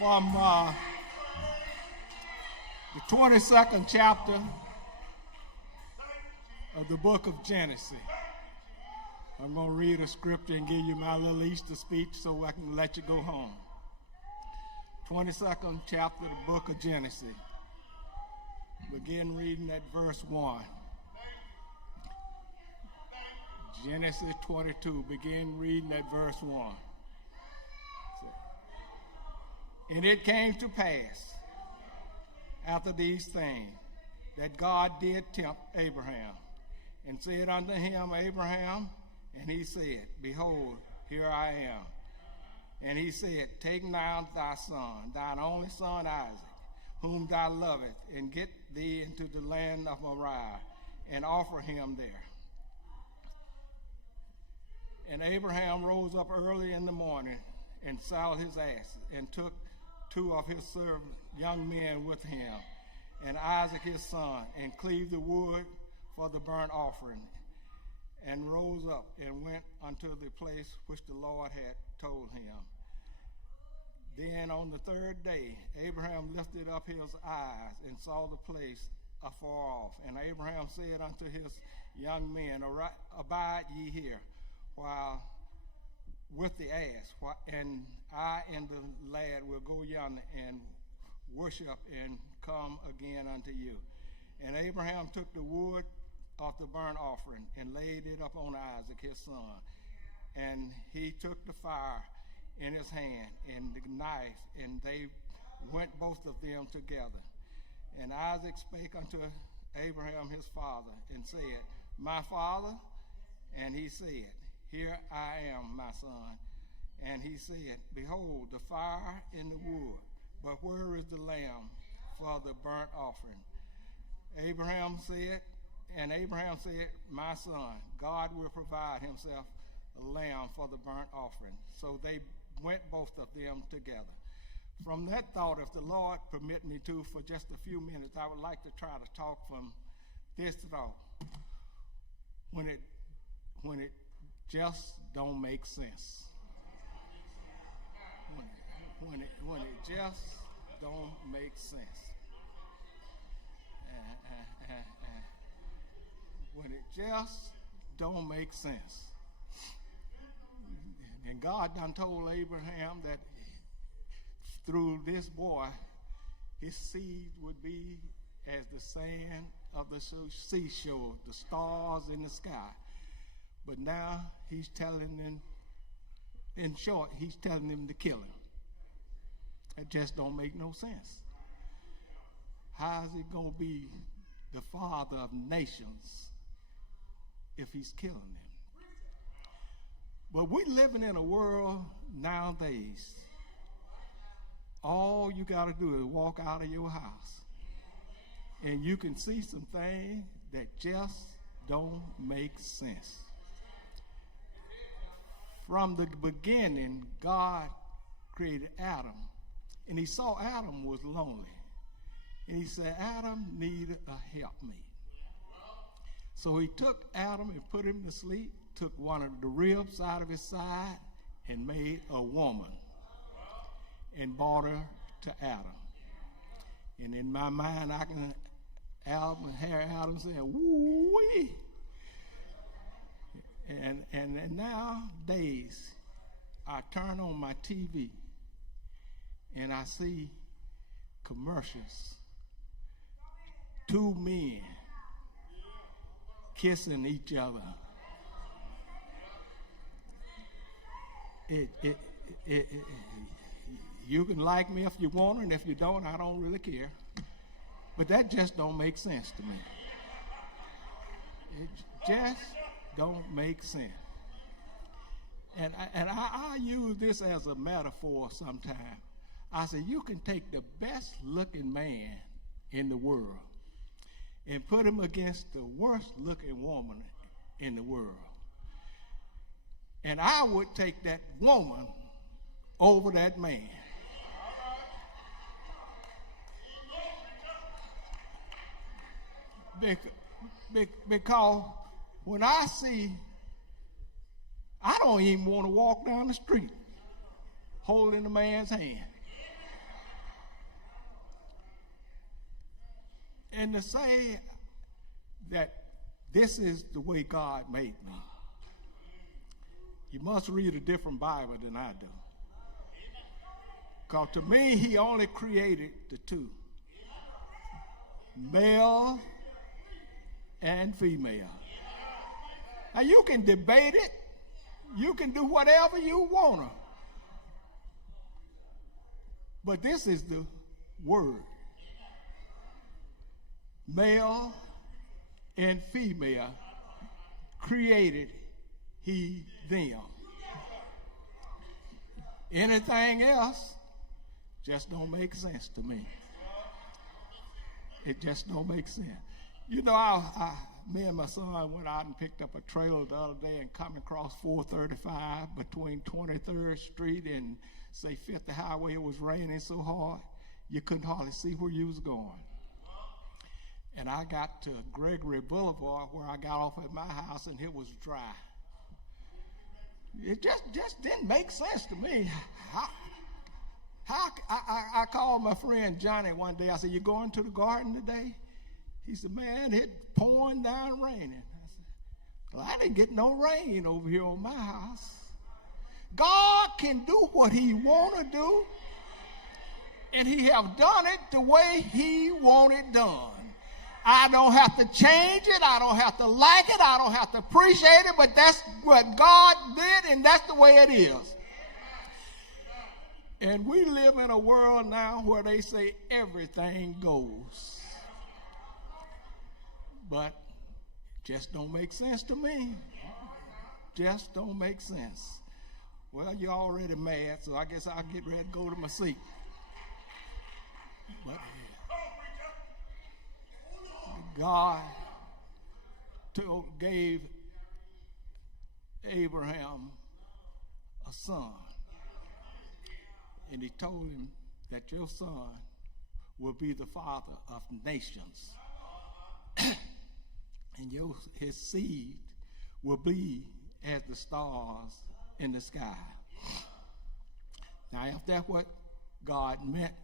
from the 22nd chapter of the book of Genesis. I'm going to read a scripture and give you my little Easter speech so I can let you go home. 22nd chapter of the book of Genesis. Begin reading at verse 1. Genesis 22, begin reading at verse 1. And it came to pass after these things that God did tempt Abraham and said unto him, Abraham, and he said, Behold, here I am. And he said, Take now thy son, thine only son Isaac, whom thou lovest, and get thee into the land of Moriah, and offer him there. And Abraham rose up early in the morning and saddled his ass, and took 2 of his servant young men with him, and Isaac his son, and cleaved the wood for the burnt offering, and rose up and went unto the place which the Lord had told him. Then on the 3rd day, Abraham lifted up his eyes and saw the place afar off. And Abraham said unto his young men, Abide ye here, while with the ass, and I and the lad will go yonder and worship and come again unto you. And Abraham took the wood of the burnt offering and laid it up on Isaac his son. And he took the fire in his hand and the knife, and they went both of them together. And Isaac spake unto Abraham his father, and said, My father? And he said, Here I am, my son. And he said, Behold, the fire and the wood, but where is the lamb for the burnt offering? Abraham said, My son, God will provide himself a lamb for the burnt offering. So they went both of them together. From that thought, if the Lord permit me to, for just a few minutes, I would like to try to talk from this thought. When it just don't make sense. When it just don't make sense. When it just don't make sense. And God done told Abraham that through this boy, his seed would be as the sand of the seashore, the stars in the sky. But now he's telling them, in short, he's telling them to kill him. It just don't make no sense. How is he going to be the father of nations if he's killing them? But we're living in a world nowadays. All you got to do is walk out of your house, and you can see some things that just don't make sense. From the beginning, God created Adam, and he saw Adam was lonely. And he said, Adam needed a helpmate. So he took Adam and put him to sleep, took one of the ribs out of his side, and made a woman, and brought her to Adam. And in my mind, I can hear Adam saying, woo-wee. And nowadays, I turn on my TV and I see commercials. 2 men kissing each other. You can like me if you want, and if you don't, I don't really care. But that just don't make sense to me. It just don't make sense. And I use this as a metaphor sometimes. I say, you can take the best looking man in the world and put him against the worst looking woman in the world. And I would take that woman over that man. Because when I see, I don't even want to walk down the street holding a man's hand. And to say that this is the way God made me, you must read a different Bible than I do. Because to me, he only created the two, male and female. Now you can debate it. You can do whatever you want to. But this is the word. Male and female created he them. Anything else just don't make sense to me. It just don't make sense. You know, me and my son went out and picked up a trailer the other day and coming across 435 between 23rd Street and, say, 50th Highway. It was raining so hard, you couldn't hardly see where you was going. And I got to Gregory Boulevard where I got off at my house and it was dry. It just didn't make sense to me. I called my friend Johnny one day. I said, "You going to the garden today?" He said, "Man, it's pouring down raining." I said, "Well, I didn't get no rain over here on my house." God can do what he want to do, and he have done it the way he want it done. I don't have to change it. I don't have to like it. I don't have to appreciate it, but that's what God did, and that's the way it is. And we live in a world now where they say everything goes. But just don't make sense to me. Just don't make sense. Well, you're already mad, so I guess I'll get ready to go to my seat. But God gave Abraham a son. And he told him that your son will be the father of nations. And his seed will be as the stars in the sky. Now, if that's what God meant,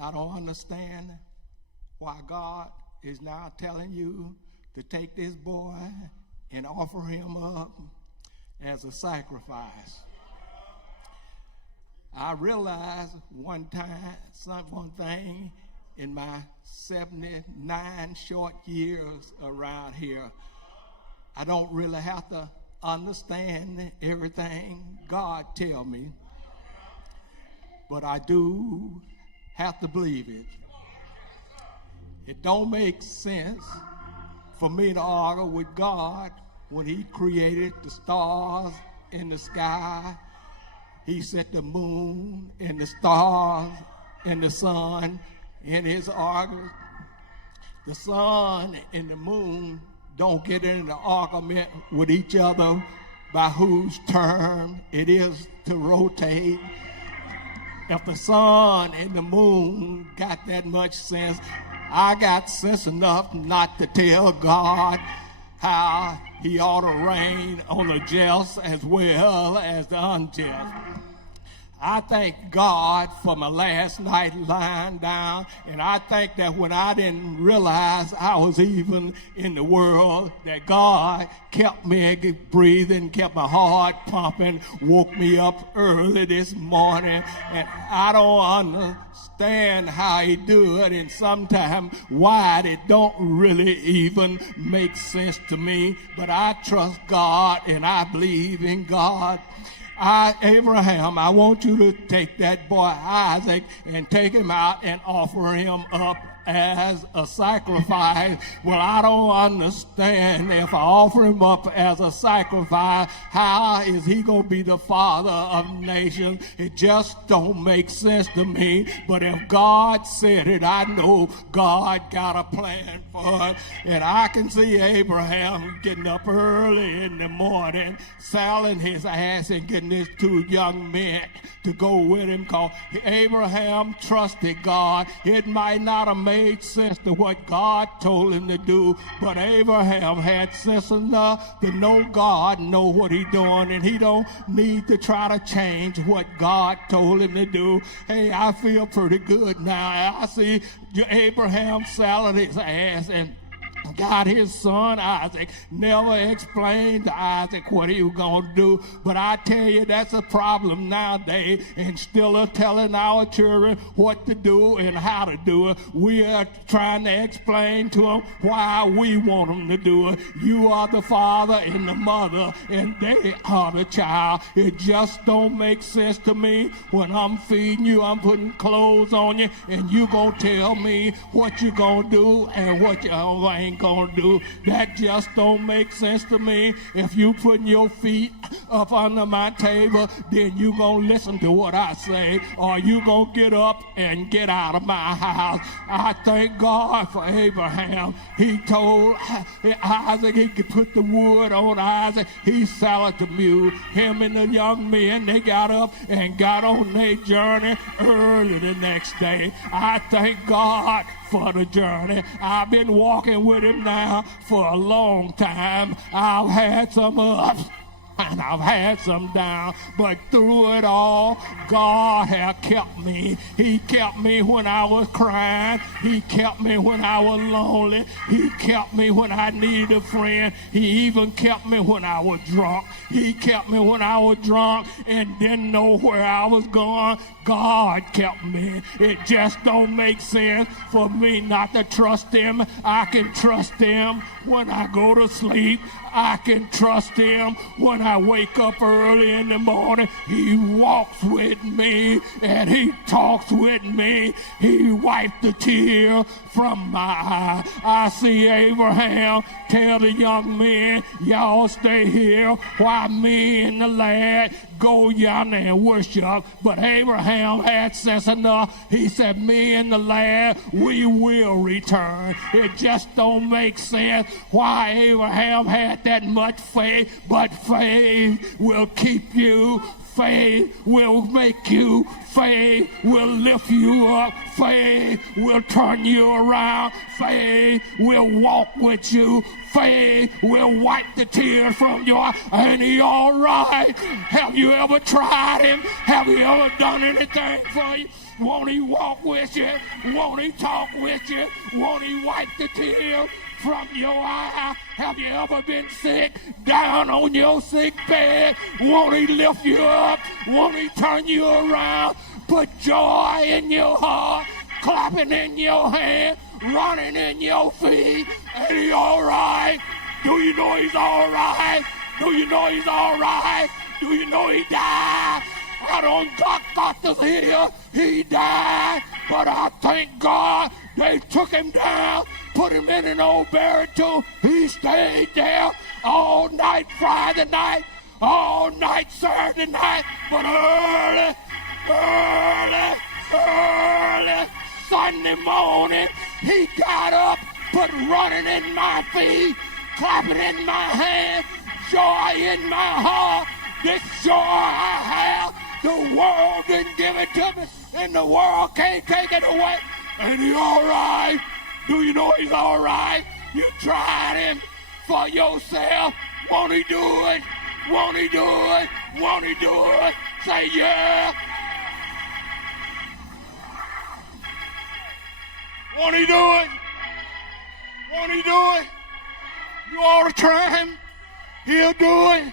I don't understand why God is now telling you to take this boy and offer him up as a sacrifice. I realized one thing in my 79 short years around here, I don't really have to understand everything God tell me, but I do have to believe it. It don't make sense for me to argue with God when he created the stars in the sky. He set the moon and the stars and the sun in his argument. The sun and the moon don't get in an argument with each other by whose turn it is to rotate. If the sun and the moon got that much sense, I got sense enough not to tell God how he ought to reign on the just as well as the unjust. I thank God for my last night lying down, and I think that when I didn't realize I was even in the world, that God kept me breathing, kept my heart pumping, woke me up early this morning, and I don't understand how he do it, and sometimes why it don't really even make sense to me, but I trust God and I believe in God. Abraham, I want you to take that boy Isaac and take him out and offer him up as a sacrifice. Well, I don't understand. If I offer him up as a sacrifice, how is he going to be the father of nations? It just don't make sense to me. But if God said it, I know God got a plan for it. And I can see Abraham getting up early in the morning, selling his ass and getting his two young men to go with him, because Abraham trusted God. It might not have made made sense to what God told him to do. But Abraham had sense enough to know God, know what he's doing, and he don't need to try to change what God told him to do. Hey, I feel pretty good now. I see Abraham salad his ass and got his son Isaac. Never explained to Isaac what he was going to do. But I tell you, that's a problem nowadays. And still telling our children what to do and how to do it. We are trying to explain to them why we want them to do it. You are the father and the mother, and they are the child. It just don't make sense to me when I'm feeding you, I'm putting clothes on you, and you going to tell me what you're going to do and what you ain't going to do. That just don't make sense to me. If you putting your feet up under my table, then you going to listen to what I say, or you going to get up and get out of my house. I thank God for Abraham. He told Isaac he could put the wood on Isaac. He saddled the mule. Him and the young men, they got up and got on their journey early the next day. I thank God for the journey. I've been walking with him now for a long time. I've had some ups and I've had some down, but through it all, God has kept me. He kept me when I was crying. He kept me when I was lonely. He kept me when I needed a friend. He even kept me when I was drunk. He kept me when I was drunk and didn't know where I was going. God kept me. It just don't make sense for me not to trust him. I can trust him when I go to sleep. I can trust him when I wake up early in the morning. He walks with me and he talks with me. He wiped the tear from my eye. I see Abraham tell the young men, y'all stay here while me and the lad go yonder and worship. But Abraham had sense enough. He said, me and the lad, we will return. It just don't make sense why Abraham had that much faith, but faith will keep you. Faith will make you. Faith will lift you up. Faith will turn you around. Faith will walk with you. Faith will wipe the tears from your eye. Ain't he all right? Have you ever tried him? Have you ever done anything for you? Won't he walk with you? Won't he talk with you? Won't he wipe the tears from your eye? Have you ever been sick, down on your sick bed? Won't he lift you up? Won't he turn you around? Put joy in your heart, clapping in your hand, running in your feet. Ain't he all right? Do you know he's all right? Do you know he's all right? Do you know he died? I don't got to hear he died, but I thank God they took him down, put him in an old buried tomb. He stayed there all night Friday night, all night Saturday night, but early Sunday morning, he got up, put running in my feet, clapping in my hands, joy in my heart. This joy I have, the world didn't give it to me, and the world can't take it away. Ain't he all right? Do you know he's all right? You tried him for yourself. Won't he do it? Won't he do it? Won't he do it? Say yeah. Won't he do it? Won't he do it? You ought to try him. He'll do it.